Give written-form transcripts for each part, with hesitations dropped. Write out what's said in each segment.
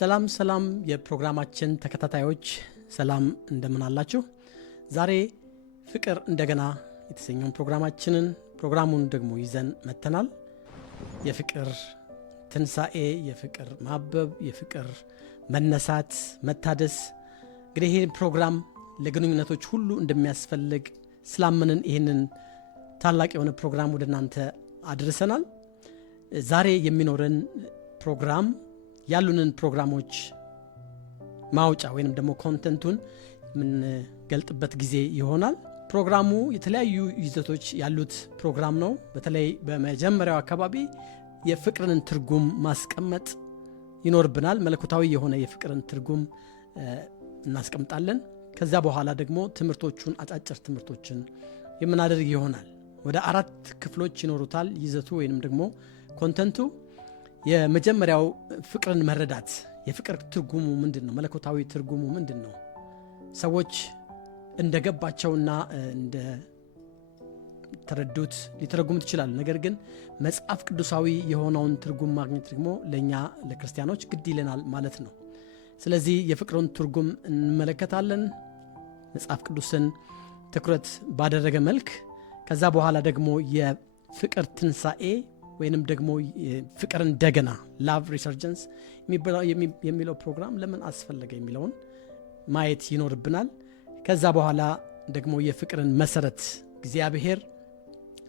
ሰላም የፕሮግራማችን ተከታታዮች ሰላም እንደምን አላችሁ? ዛሬ ፍቅር እንደገና የተሰኘውን ፕሮግራሙን ደግሞ ይዘን መተናል። የፍቅር ትንሳኤ፣ የፍቅር ማበብ፣ የፍቅር መነሳት፣ መታደስ። እንግዲህ ይህ ፕሮግራም ለግንኙነቶች ሁሉ እንደሚያስፈልግ ስላመንን ይህንን ታላቅ የሆነ ፕሮግራም ወደ እናንተ አድርሰናል። ዛሬ የሚኖረን ፕሮግራም ያሉንን ፕሮግራሞች ማውጫ ወይንም ደግሞ ኮንተንቱን የምንገልጥበት ጊዜ ይሆናል። ፕሮግራሙ የተለያዩ ይዘቶች ያሉት ፕሮግራም ነው። በተለይ በመጀመሪያው አካባቢ የፍቅርን ትርጉም ማስቀመጥ ይኖርብናል። መለኮታዊ የሆነ የፍቅርን ትርጉም እናስቀምጣለን። ከዛ በኋላ ደግሞ አጫጭር ትምህርቶችን የምናደርግ ይሆናል። ወደ 4 ክፍሎች ይኖሩታል ይዘቱ ወይንም ደግሞ ኮንተንቱ። የመጀመሪያው ፍቅርን መረዳት፣ የፍቅር ትርጉሙ ምንድነው? መለኮታዊ ትርጉሙ ምንድነው? ሰዎች እንደገባቸውና እንደ ተረዱት ሊተረጉሙት ይችላሉ። ነገር ግን መጽሐፍ ቅዱሳዊ የሆነውን ትርጉም ማግኘት ደግሞ ለኛ ለክርስቲያኖች ግድ ይለናል ማለት ነው። ስለዚህ የፍቅርን ትርጉም እንመለከታለን መጽሐፍ ቅዱስን ትኩረት ባደረገ መልክ። ከዛ በኋላ ደግሞ የፍቅር ትንሳኤ ወይንም ደግሞ ፍቅር እንደገና ላቭ ሪሰርጀንስ የሚለው ፕሮግራም ለምን አስፈለገ የሚለውን ማየት ይኖርብናል። ከዛ በኋላ ደግሞ የፍቅርን መሰረት፣ እግዚአብሔር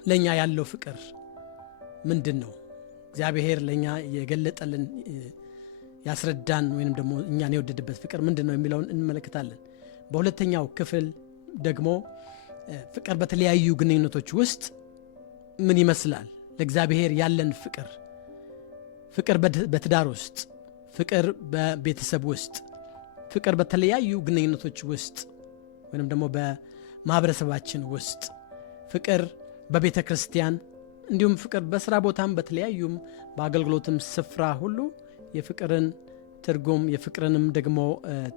ለኛ ያለው ፍቅር ምንድን ነው? እግዚአብሔር ለኛ የገለጠልን ያስረዳን ወይንም ደግሞ እኛን የወደደበት ፍቅር ምንድን ነው የሚለውን እንመለከታለን። በሁለተኛው ክፍል ደግሞ ፍቅር በተለያዩ ግንኙነቶች ውስጥ ምን ይመስላል? ለእግዚአብሔር ያለን ፍቅር በትዳር ውስጥ፣ ፍቅር በቤተሰብ ውስጥ፣ ፍቅር በተለያዩ ግንኙነቶች ውስጥ ወይንም ደግሞ በማህበረሰባችን ውስጥ፣ ፍቅር በቤተ ክርስቲያን፣ እንዲሁም ፍቅር በስራ ቦታም በተለያዩም በአገልግሎትም ስፍራ ሁሉ የፍቅርን ትርጉም የፍቅርንም ደግሞ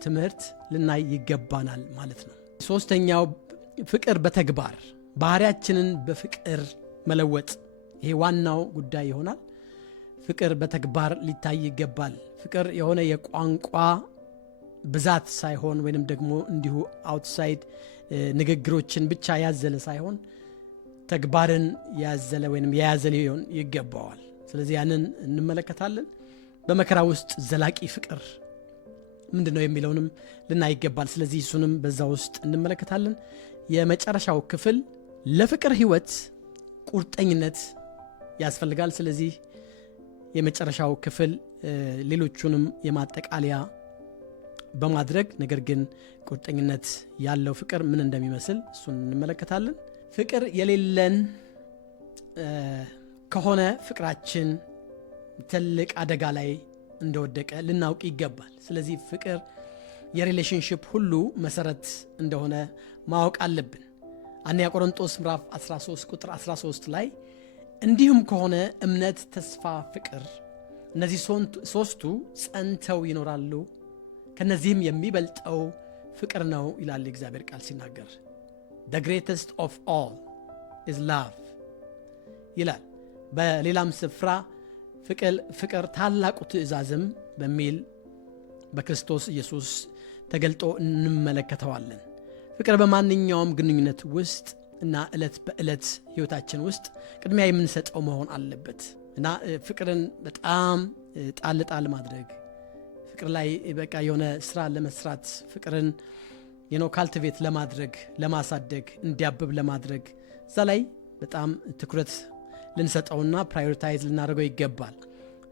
ትምህርት ልናይ ይገባናል ማለት ነው። ሶስተኛው ፍቅር በተግባር ባህሪያችንን በፍቅር መለወጥ፣ ይሄ ዋናው ጉዳይ ይሆናል። ፍቅር በተግባር ሊታይ ይገባል። ፍቅር የሆነ የቋንቋ ብዛት ሳይሆን ወይንም ደግሞ እንዲሁ አውትሳይድ ንግግሮችን ብቻ ያዘለ ሳይሆን ተግባርን ያዘለ ወይንም የያዘ ሊሆን ይገባዋል። ስለዚህ ያንን እንመለከታለን። በመከራ ውስጥ ዘላቂ ፍቅር ምንድነው የሚለውንም ልናይ ይገባል። ስለዚህ እሱንም በዛ ውስጥ እንመለከታለን። የመጨረሻው ክፍል ለፍቅር ህይወት ቁርጠኝነት ያስፈልጋል። ስለዚህ የመጨረሻው ክፍል ሌሎቹንም የማጠቃለያ በማድረግ ነገር ግን ቁርጠኝነት ያለው ፍቅር ምን እንደሚመስል እሱን እንመለከታለን። ፍቅር የሌለን ከሆነ ፍቅራችን ትልቅ አደጋ ላይ እንደወደቀ ልናውቅ ይገባል። ስለዚህ ፍቅር የሪሌሽንሽፕ ሁሉ መሰረት እንደሆነ ማወቅ አለብን። አንደኛ ቆሮንቶስ ምዕራፍ 13 ቁጥር 13 ላይ እንዲሁም ከሆነ እምነት፣ ተስፋ፣ ፍቅር እነዚህ ሶስቱ ጸንተው ይኖራሉ፣ ከነዚህም የሚበልጠው ፍቅር ነው ይላል የእግዚአብሔር ቃል ሲናገር። the greatest of all is love ይላል። በሌላም ስፍራ ፍቅር ታላቁ ትእዛዝም በሚል በክርስቶስ ኢየሱስ ተገልጦ እንመለከተዋለን። ፍቅር በማንኛውም ግንኙነት ውስጥ እና ዕለት በዕለት ህይወታችን ውስጥ ቅድሚያ የምንሰጠው መሆን አለበት እና ፍቅርን በጣም ጣል ማድረግ፣ ፍቅር ላይ በቃ የሆነ ስራ ለመስራት፣ ፍቅርን ካልቲቬት ለማድረግ፣ ለማሳደግ፣ እንዲያብብ ለማድረግ እዛ ላይ በጣም ትኩረት ልንሰጠውና ፕራዮሪታይዝ ልናደርገው ይገባል።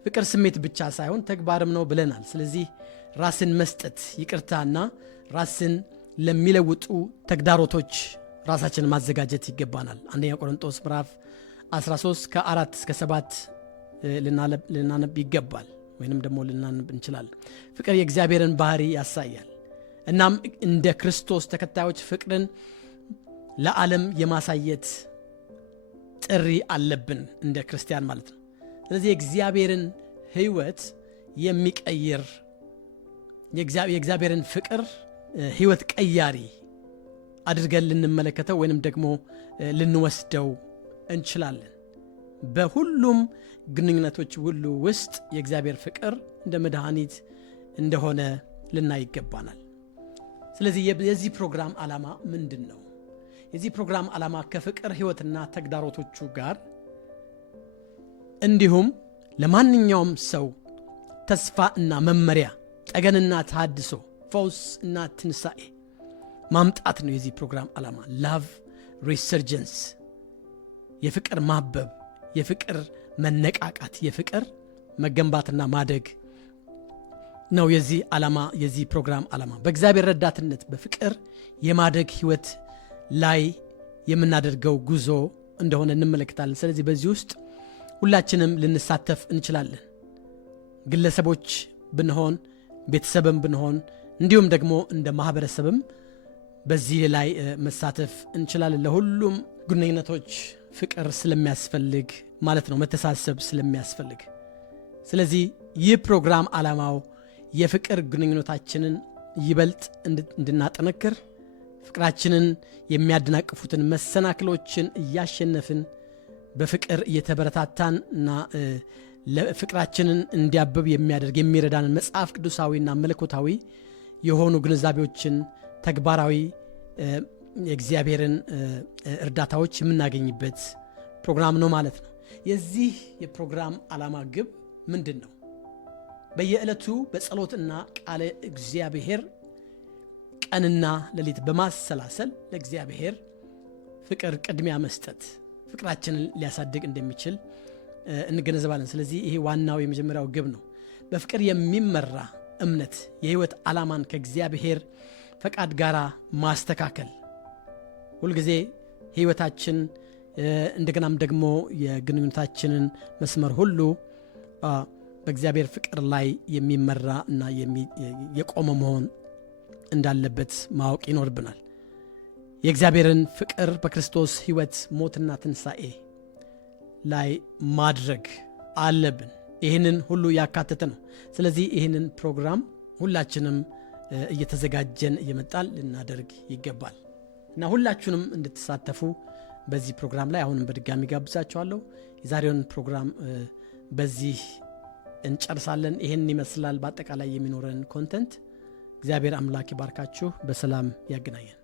ፍቅር ስሜት ብቻ ሳይሆን ተግባርም ነው ብለናል። ስለዚህ ራስን መስጠት፣ ይቅርታና ራስን ለሚለውጡ ተግዳሮቶች ራሳችንን ማዘጋጀት ይገባናል። አንደኛ ቆሮንቶስ ምዕራፍ 13 ከ4 እስከ 7 ልናነብ ይገባል ወይንም ደግሞ ልናነብ እንችላለን። ፍቅር የእግዚአብሔርን ባህሪ ያሳያል። እናም እንደ ክርስቶስ ተከታዮች ፍቅርን ለዓለም የማሳየት ጥሪ አለብን እንደ ክርስቲያን ማለት ነው። ስለዚህ የእግዚአብሔርን ህይወት የሚቀይር የእግዚአብሔርን ፍቅር ህይወት ቀያሪ አድርገን ልንመለከተው ወይንም ደግሞ ልንወስደው እንችላለን። በሁሉም ግንኙነቶች ሁሉ ውስጥ የእግዚአብሔር ፍቅር እንደ መድኃኒት እንደሆነ ልናይ ይገባናል። ስለዚህ የዚህ ፕሮግራም ዓላማ ምንድነው? የዚህ ፕሮግራም ዓላማ ከፍቅር ሕይወትና ተግዳሮቶቹ ጋር እንዲሁም ለማንኛውም ሰው ተስፋ እና መመሪያ፣ ጠገንና ተሐድሶ፣ ፈውስ እና ትንሣኤ ማምጣት ነው። የዚህ ፕሮግራም ዓላማ ላቭ ሪሰርጀንስ፣ የፍቅር ማበብ፣ የፍቅር መነቃቃት፣ የፍቅር መገንባትና ማደግ ነው የዚህ ዓላማ። የዚህ ፕሮግራም ዓላማ በእግዚአብሔር ረዳትነት በፍቅር የማደግ ሕይወት ላይ የምናደርገው ጉዞ እንደሆነ እንመለከታለን። ስለዚህ በዚህ ውስጥ ሁላችንም ልንሳተፍ እንችላለን። ግለሰቦች ብንሆን፣ ቤተሰብም ብንሆን፣ እንዲሁም ደግሞ እንደ ማህበረሰብም በዚህ ላይ መሳተፍ እንችላለን። ለሁሉም ግንኙነቶች ፍቅር ስለሚያስፈልግ ማለት ነው፣ መተሳሰብ ስለሚያስፈልግ። ስለዚህ ይህ ፕሮግራም ዓላማው የፍቅር ግንኙነታችንን ይበልጥ እንድናጠነክር፣ ፍቅራችንን የሚያደናቅፉትን መሰናክሎችን እያሸነፍን በፍቅር እየተበረታታን እና ለፍቅራችንን እንዲያብብ የሚያደርግ የሚረዳንን መጽሐፍ ቅዱሳዊና መለኮታዊ የሆኑ ግንዛቤዎችን ተግባራዊ የእግዚአብሔርን እርዳታዎች የምናገኝበት ፕሮግራም ነው ማለት ነው። የዚህ የፕሮግራም ዓላማ ግብ ምንድን ነው? በየዕለቱ በጸሎትና ቃለ እግዚአብሔር ቀንና ሌሊት በማሰላሰል ለእግዚአብሔር ፍቅር ቅድሚያ መስጠት ፍቅራችንን ሊያሳድግ እንደሚችል እንገነዘባለን። ስለዚህ ይሄ ዋናው የመጀመሪያው ግብ ነው። በፍቅር የሚመራ እምነት የህይወት ዓላማን ከእግዚአብሔር ፈቃድ ጋር ማስተካከል፣ ሁልጊዜ ህይወታችን እንደገናም ደግሞ የግንኙነታችንን መስመር ሁሉ በእግዚአብሔር ፍቅር ላይ የሚመራ እና የቆመ መሆን እንዳለበት ማወቅ ይኖርብናል። የእግዚአብሔርን ፍቅር በክርስቶስ ህይወት ሞትና ትንሣኤ ላይ ማድረግ አለብን። ይህንን ሁሉ ያካተተ ነው። ስለዚህ ይህንን ፕሮግራም ሁላችንም እየተዘጋጀን እየመጣን ልናደርግ ይገባል እና ሁላችሁንም እንድትሳተፉ በዚህ ፕሮግራም ላይ አሁንም በድጋሚ ጋብዛችኋለሁ። የዛሬውን ፕሮግራም በዚህ እንጨርሳለን። ይህን ይመስላል በአጠቃላይ የሚኖረን ኮንተንት። እግዚአብሔር አምላክ ይባርካችሁ፣ በሰላም ያገናኘን።